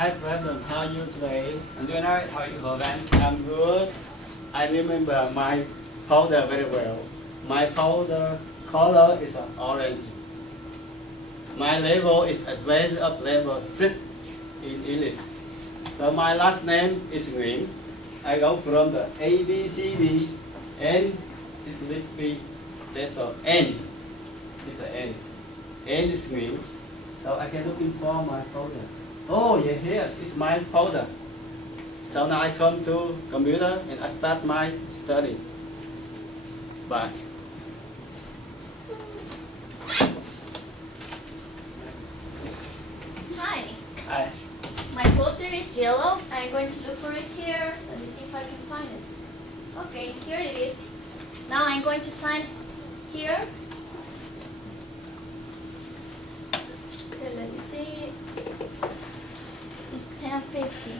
Hi, Brandon. How are you today? I'm doing alright. How are you, Hovan? I'm good. I remember my folder very well. My folder color is orange. My level is advanced up level 6 in English. So my last name is Nguyễn. I go from the A, B, C, D, N is little bit letter N. It's an N. N is Nguyễn. So I can looking for my folder. Oh, yeah, here is my folder. So now I come to computer and I start my study. Bye. Hi. Hi. My folder is yellow. I'm going to look for it here. Let me see if I can find it. Okay, here it is. Now I'm going to sign here. Okay, let me see. It's 10:50.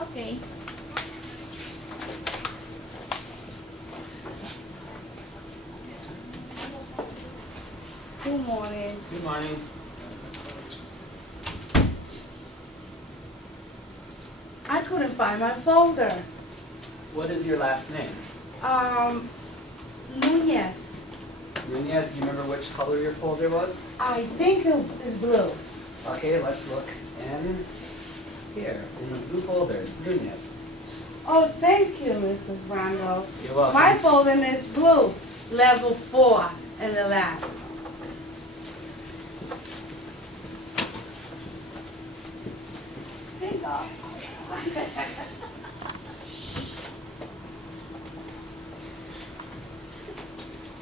Okay. Good morning. Good morning. I couldn't find my folder. What is your last name? Nunez. Nunez, do you remember which color your folder was? I think it is blue. Okay, let's look in here, in the blue folders. Nunez. Oh, thank you, Mrs. Randall. You're welcome. My folder is blue, level 4 in the lab. Thank God.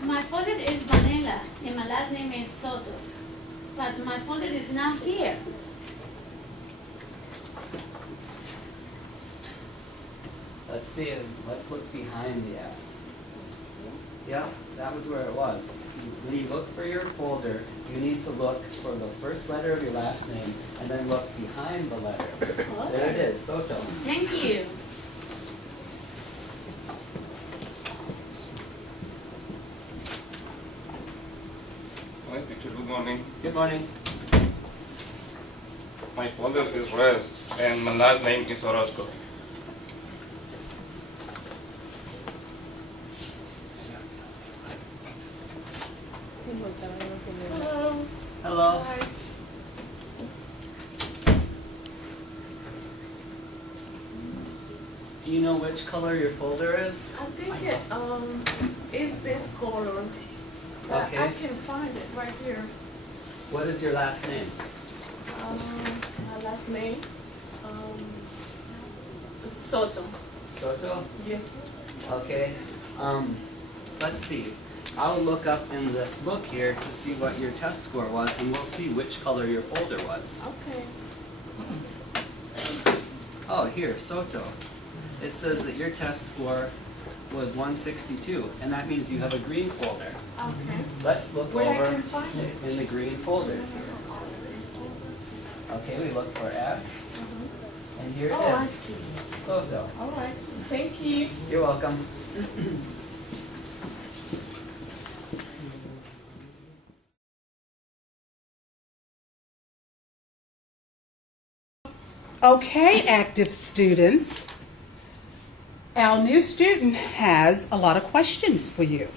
My folder is Vanilla and my last name is Soto. But my folder is not here. Let's see, let's look behind the S. Yeah, that was where it was. When you look for your folder, you need to look for the first letter of your last name and then look behind the letter. There it is, Soto. Thank you. Hi, teacher. Good morning. Good morning. My folder is red, and my last name is Orozco. Hello. Do you know which color your folder is? I think it is this color. But Okay. I can find it right here. What is your last name? My last name Soto. Soto? Yes. Okay. Let's see. I'll look up in this book here to see what your test score was, and we'll see which color your folder was. Okay. Oh, here, Soto. It says that your test score was 162, and that means you have a green folder. Okay. Let's look Where I over can find it. in the green folders here. Okay, we look for S, and here Oh, it I is, see. Soto. All right. Thank you. You're welcome. Okay, active students. Our new student has a lot of questions for you.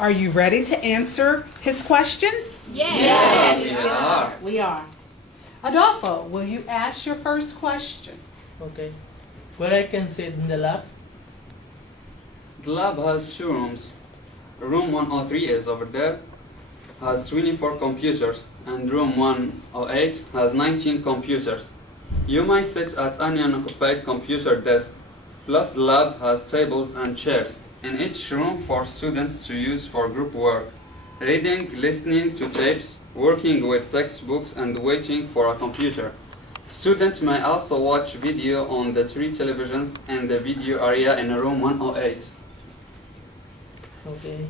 Are you ready to answer his questions? Yes. We are. Adolfo, will you ask your first question? Okay. Where I can sit in the lab? The lab has 2 rooms. Room 103 is over there, has 24 computers, and room 108 has 19 computers. You might sit at any unoccupied computer desk, plus the lab has tables and chairs in each room for students to use for group work, reading, listening to tapes, working with textbooks, and waiting for a computer. Students may also watch video on the 3 televisions in the video area in room 108. Okay.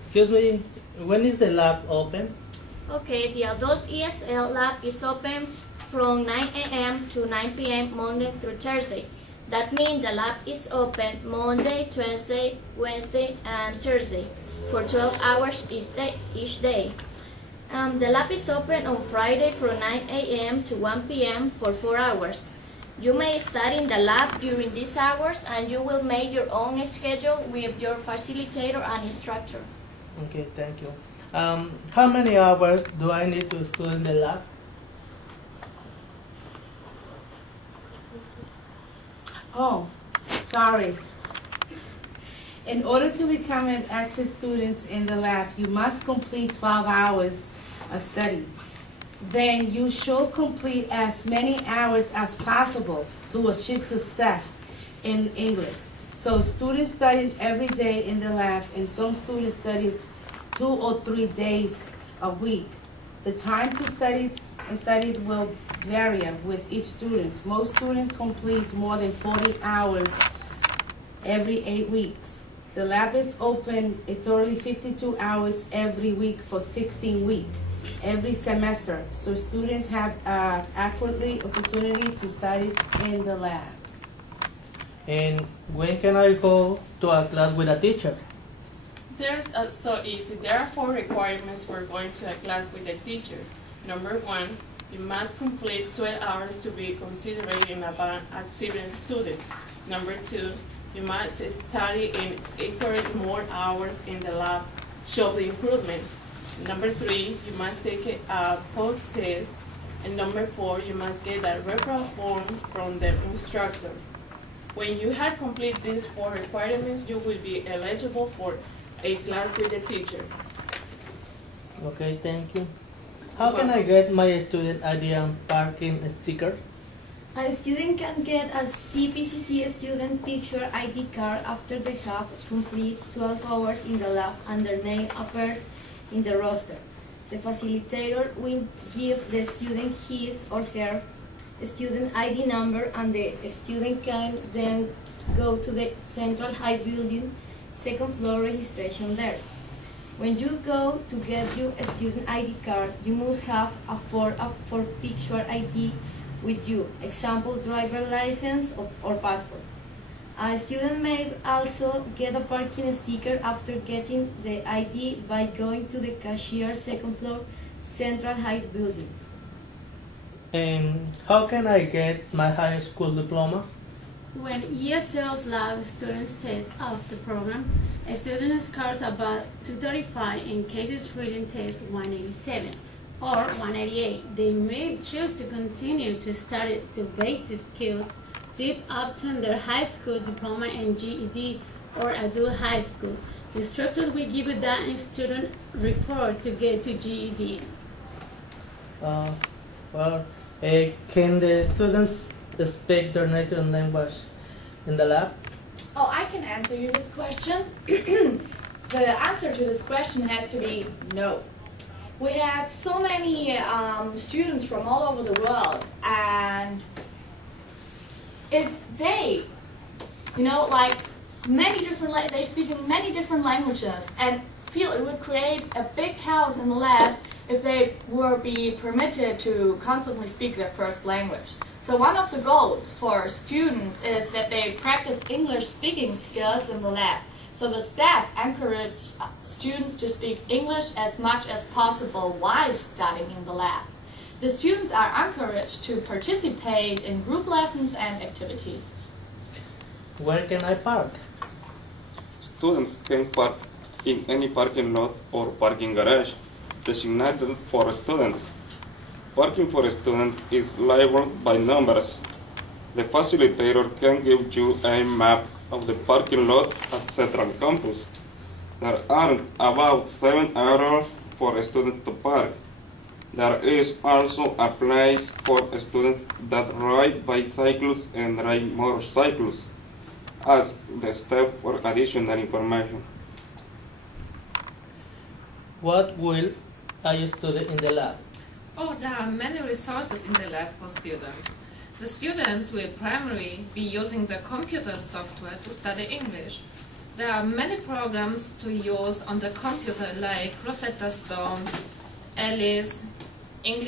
Excuse me, when is the lab open? Okay, the adult ESL lab is open from 9 a.m. to 9 p.m. Monday through Thursday. That means the lab is open Monday, Tuesday, Wednesday, and Thursday for 12 hours each day. The lab is open on Friday from 9 a.m. to 1 p.m. for 4 hours. You may study in the lab during these hours, and you will make your own schedule with your facilitator and instructor. Okay, thank you. How many hours do I need to study in the lab? Oh, sorry. In order to become an active student in the lab, you must complete 12 hours of study. Then you should complete as many hours as possible to achieve success in English. So students studied every day in the lab, and some students studied 2 or 3 days a week. The time to study will vary with each student. Most students complete more than 40 hours every 8 weeks. The lab is open a totally 52 hours every week for 16 weeks every semester, so students have accurately opportunity to study in the lab. And when can I go to a class with a teacher? There's so easy. There are 4 requirements for going to a class with a teacher. Number 1, you must complete 12 hours to be considered an active student. Number 2, you must study and acquire more hours in the lab, show the improvement. Number 3, you must take a post-test. And number 4, you must get a referral form from the instructor. When you have completed these 4 requirements, you will be eligible for a class with a teacher. Okay, thank you. How can I get my student ID and parking sticker? A student can get a CPCC student picture ID card after they have completed 12 hours in the lab and their name appears in the roster. The facilitator will give the student his or her student ID number, and the student can then go to the Central High Building, 2nd floor registration there. When you go to get your student ID card, you must have a for picture ID with you, example driver license or passport. A student may also get a parking sticker after getting the ID by going to the cashier 2nd floor Central High Building. And how can I get my high school diploma? When ESL's lab students test out the program, a student scores about 235 in cases reading test 187 or 188. They may choose to continue to study the basic skills deep up to their high school diploma and GED or adult high school. The instructor will give you that student referred to get to GED. Can the students speak their native language in the lab? Oh, I can answer you this question. The answer to this question has to be no. We have so many students from all over the world, and if they, like they speak in many different languages and feel it would create a big chaos in the lab if they were be permitted to constantly speak their first language. So one of the goals for students is that they practice English speaking skills in the lab. So the staff encourage students to speak English as much as possible while studying in the lab. The students are encouraged to participate in group lessons and activities. Where can I park? Students can park in any parking lot or parking garage designated for students. Parking for students is labeled by numbers. The facilitator can give you a map of the parking lots at Central Campus. There are about 7 areas for students to park. There is also a place for students that ride bicycles and ride motorcycles. Ask the staff for additional information. What will I study in the lab? Oh, there are many resources in the lab for students. The students will primarily be using the computer software to study English. There are many programs to use on the computer like Rosetta Stone, Alice, English